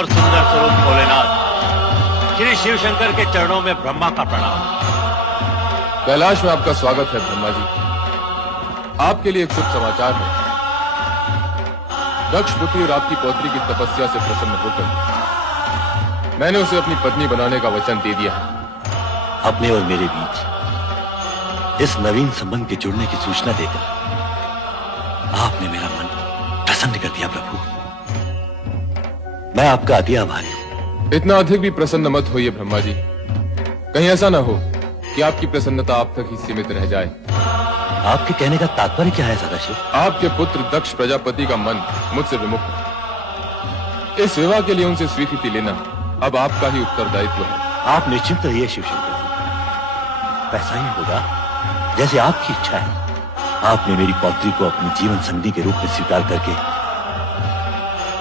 और सुंदर स्वरूप भोलेनाथ, श्री शिव शंकर के चरणों में ब्रह्मा का प्रणाम। कैलाश में आपका स्वागत है ब्रह्मा जी। आपके लिए एक शुभ समाचार है। दक्ष पुत्री और आपकी पौत्री की तपस्या से प्रसन्न होकर मैंने उसे अपनी पत्नी बनाने का वचन दे दिया है। अपने और मेरे बीच इस नवीन संबंध के जुड़ने की सूचना देकर आपने मेरा मन प्रसन्न कर दिया प्रभु। मैं आपका अति आभारी हूं। इतना अधिक भी प्रसन्न मत होइए ब्रह्मा जी। कहीं ऐसा ना हो कि आपकी प्रसन्नता आप तक ही सीमित रह जाए। आपके कहने का तात्पर्य क्या है सदाशिव? आपके पुत्र दक्ष प्रजापति का मन मुझसे विमुख है। इस विवाह के लिए उनसे स्वीकृति लेना अब आपका ही उत्तरदायित्व है। आप निश्चिंत रहिए शिवशंकर जी, वैसा ही होगा जैसे आपकी इच्छा है। आपने मेरी पौत्री को अपनी जीवन संगी के रूप में स्वीकार करके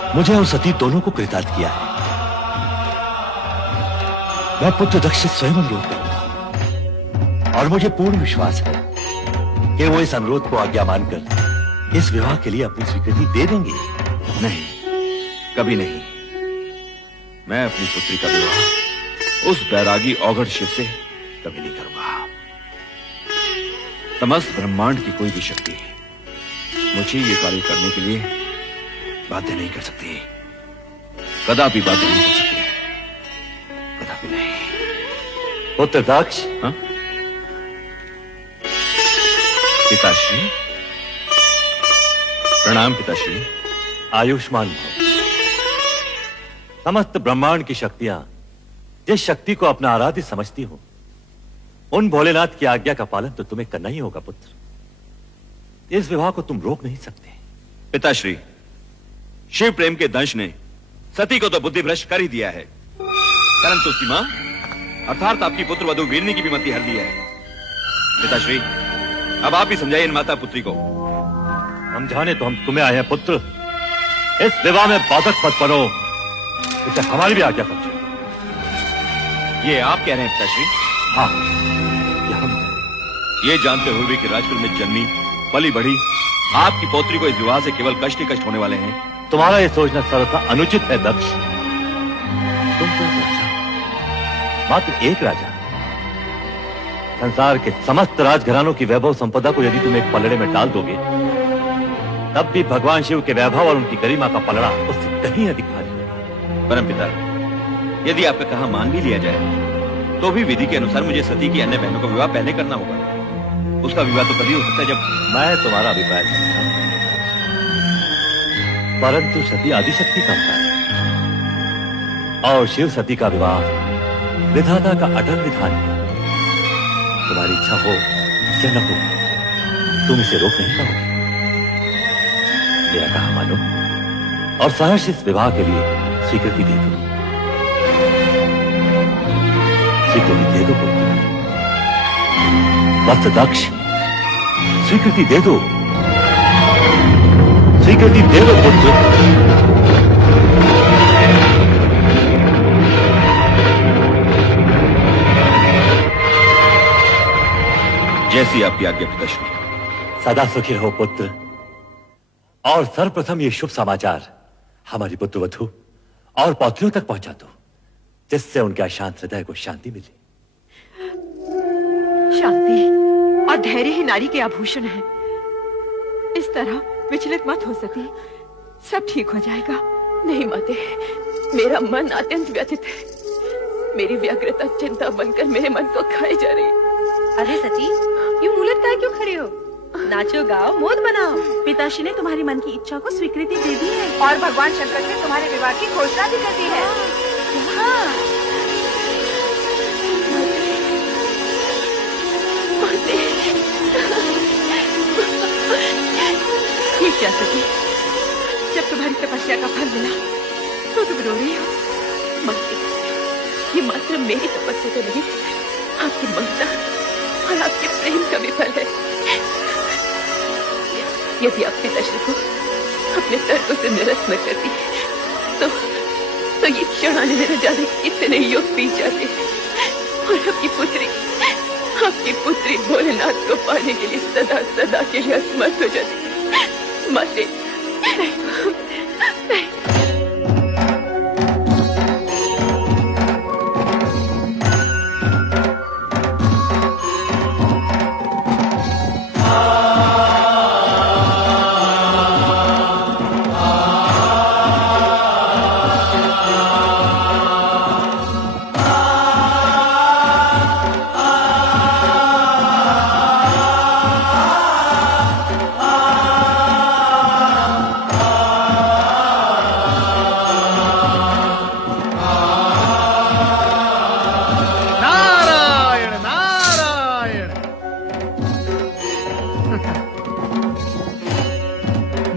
मुझे और सती दोनों को कृतार्थ किया है। मैं पुत्र दक्ष से स्वयं अनुरोध करूंगा और मुझे पूर्ण विश्वास है कि वो इस अनुरोध को आज्ञा मानकर इस विवाह के लिए अपनी स्वीकृति दे देंगे। नहीं, कभी नहीं। मैं अपनी पुत्री का विवाह उस बैरागी औघड़ शिव से कभी नहीं करूंगा। समस्त ब्रह्मांड की कोई भी शक्ति मुझे ये कार्य करने के लिए बाध्य नहीं कर सकती। कदापि बाध्य नहीं कर सकती, कदापि नहीं। पुत्र दक्ष, पिताश्री। प्रणाम पिताश्री। आयुष्मान भव। समस्त ब्रह्मांड की शक्तियां जिस शक्ति को अपना आराध्य समझती हो, उन भोलेनाथ की आज्ञा का पालन तो तुम्हें करना ही होगा पुत्र। इस विवाह को तुम रोक नहीं सकते। पिताश्री, शिव प्रेम के दंश ने सती को तो बुद्धि भ्रष्ट कर ही दिया है, परंतु उसकी मां अर्थात आपकी पुत्र वधु वीरनी की भी मति हर दी है। पिताश्री, अब आप ही समझाइए इन माता पुत्री को। समझाने तो हम तुम्हें आए हैं पुत्र। इस विवाह में बाधक मत बनो, इसे हमारी भी आज्ञा समझो। ये आप कह रहे हैं पिताश्री? हाँ, ये हम। ये जानते हुए भी कि राजकुल में जन्मी पली बढ़ी आपकी पौत्री को इस विवाह से केवल कष्ट ही कष्ट होने वाले हैं। तुम्हारा ये सोचना सर्वथा अनुचित है दक्ष। तुम तो राजा, मात्र एक राजा। संसार के समस्त राजघरानों की वैभव संपदा को यदि तुम एक पलड़े में डाल दोगे, तब भी भगवान शिव के वैभव और उनकी गरिमा का पलड़ा उससे कहीं अधिक भारी होगा। परम पिता, यदि आपका कहा मान भी लिया जाए तो भी विधि के अनुसार मुझे सती की अन्य बहनों का विवाह पहले करना होगा। उसका विवाह तो तभी हो सकता है जब। मैं तुम्हारा अभिप्राय समझता हूं, परंतु सती आदिशक्ति का अवतार है और शिव सती का विवाह विधाता का अटल विधान है। तुम्हारी इच्छा हो या न हो, तुम इसे रोक नहीं पाओगे। मेरा कहा मानो और सहर्ष इस विवाह के लिए स्वीकृति दे दो। स्वीकृति दे दो पुत्र। वत्स दक्ष, स्वीकृति दे दो, स्वीकृति दे दो पुत्र। जैसी आपकी आज्ञा पिताश्री। सदा सुखी रहो पुत्र। और सर्वप्रथम ये शुभ समाचार हमारी पुत्र वधु और पौत्रियों तक पहुंचा दो, जिससे उनके अशांत हृदय को शांति मिले। शांति और धैर्य ही नारी के आभूषण है। इस तरह विचलित मत हो सती, सब ठीक हो जाएगा। नहीं माते, मेरा मन अत्यंत व्यथित है। मेरी व्यग्रता चिंता बनकर मेरे मन को खाए जा रही। अरे सती, यूं उलट कर क्यों खड़े हो? नाचो गाओ, मोद बनाओ। पिताश्री ने तुम्हारी मन की इच्छा को स्वीकृति दे दी है और भगवान शंकर ने तुम्हारे विवाह की घोषणा भी कर दी है। हाँ। ये क्या सती, जब तुम्हारी तपस्या का फल मिला तो तुम रो रही हो? माते, ये मात्र मेरी तपस्या तो नहीं, आपकी ममता और आपके प्रेम का भी फल है। यदि आप पिताश्री को अपने तर्कों से निरस्त न करती तो ये क्षण आने में न जाने कितने योग बीत जाते और आपकी पुत्री भोलेनाथ को पाने के लिए सदा सदा के लिए असमर्थ हो जाती। माते,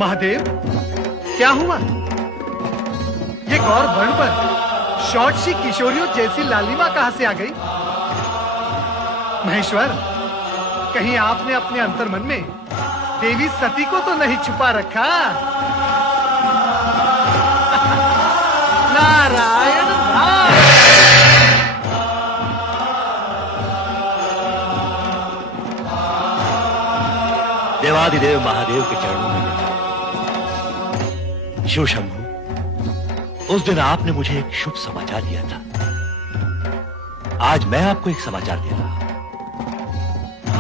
महादेव, क्या हुआ? ये गौर वर्ण पर शॉर्ट सी किशोरियों जैसी लालिमा कहां से आ गई? महेश्वर, कहीं आपने अपने अंतर्मन में देवी सती को तो नहीं छुपा रखा? नारायण नारायण। देवादिदेव महादेव के चरणों में बैठा। शिव शंभु, उस दिन आपने मुझे एक शुभ समाचार दिया था। आज मैं आपको एक समाचार दे रहा हूं।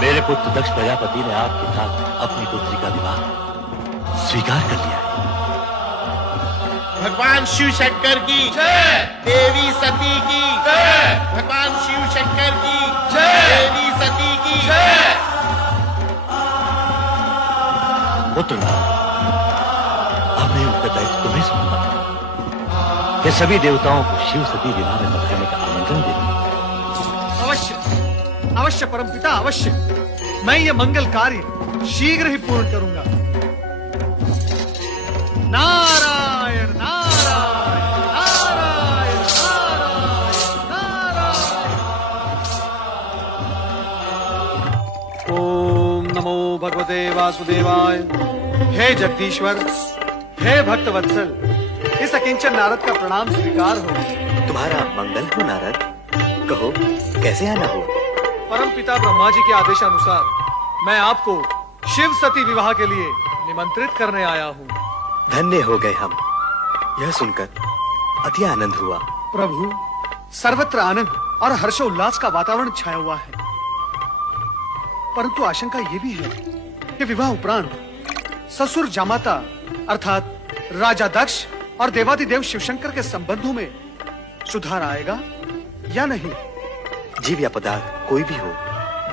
मेरे पुत्र दक्ष प्रजापति ने आपके साथ अपनी पुत्री का विवाह स्वीकार कर लिया है। भगवान शिव शंकर की जय, देवी सती की जय, भगवान शिव शंकर की जय, देवी सती की जय। पुत्र, अब मैं उत्तरदायित्व तुम्हें सौंपता हूं। ये सभी देवताओं को शिव सती विवाह में पधारने का आमंत्रण दे दूं। अवश्य, अवश्य परमपिता, अवश्य। मैं ये मंगल कार्य शीघ्र ही पूर्ण करूंगा। नारायण नारायण नारायण नारायण। ओम नमो भगवते वासुदेवाय। हे जगदीश्वर, हे भक्तवत्सल, इस अकिंचन नारद का प्रणाम स्वीकार हो। तुम्हारा मंगल हो नारद, कहो कैसे आना हो? परम पिता ब्रह्मा जी के आदेशानुसार मैं आपको शिव सती विवाह के लिए निमंत्रित करने आया हूँ। धन्य हो गए हम, यह सुनकर अति आनंद हुआ। प्रभु, सर्वत्र आनंद और हर्षोल्लास का वातावरण छाया हुआ है, परंतु आशंका ये भी है कि विवाह उपरांत ससुर जामाता अर्थात राजा दक्ष और देवादिदेव शिवशंकर के संबंधों में सुधार आएगा या नहीं। जीव या पदार्थ कोई भी हो,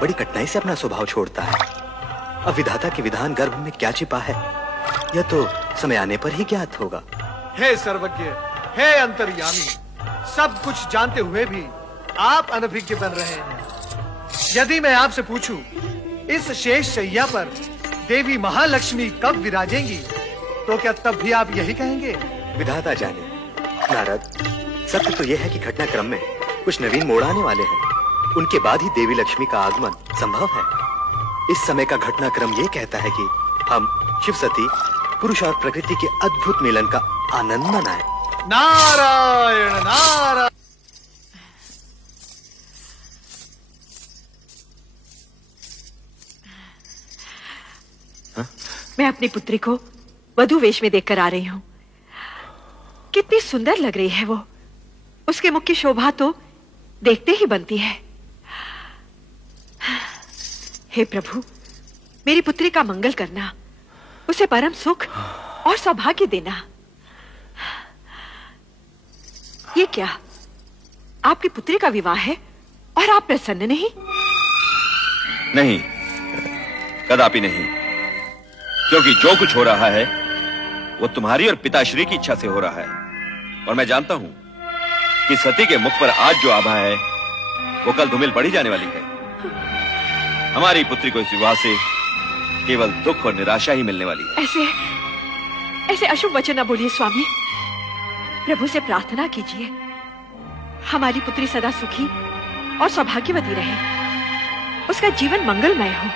बड़ी कठिनाई से अपना स्वभाव छोड़ता है। अब विधाता के विधान गर्भ में क्या छिपा है, यह तो समय आने पर ही ज्ञात होगा। हे सर्वज्ञ, हे अंतर्यामी, सब कुछ जानते हुए भी आप अनभिज्ञ बन रहे हैं। यदि मैं आपसे पूछूं, इस शेष शैया पर देवी महालक्ष्मी कब विराजेंगी, तो क्या तब भी आप यही कहेंगे? विधाता जाने। नारद, सत्य तो यह है कि घटनाक्रम में कुछ नवीन मोड़ आने वाले हैं। उनके बाद ही देवी लक्ष्मी का आगमन संभव है। इस समय का घटनाक्रम ये कहता है कि हम शिव सती, पुरुष और प्रकृति के अद्भुत मिलन का आनंद मनाएं। नारायण नारायण। मैं अपनी पुत्री को वधू वेश में देखकर आ रही हूँ। कितनी सुंदर लग रही है वो। उसके मुख की शोभा तो देखते ही बनती है। हे प्रभु, मेरी पुत्री का मंगल करना, उसे परम सुख और सौभाग्य देना। ये क्या, आपकी पुत्री का विवाह है और आप प्रसन्न नहीं? नहीं, कदापि नहीं, क्योंकि जो कुछ हो रहा है वो तुम्हारी और पिताश्री की इच्छा से हो रहा है। और मैं जानता हूं कि सती के मुख पर आज जो आभा है वो कल धूमिल पड़ी जाने वाली है। हमारी पुत्री को इस विवाह से केवल दुख और निराशा ही मिलने वाली है। ऐसे अशुभ वचन न बोलिए स्वामी। प्रभु से प्रार्थना कीजिए, हमारी पुत्री सदा सुखी और सौभाग्यवती रहे, उसका जीवन मंगलमय हो।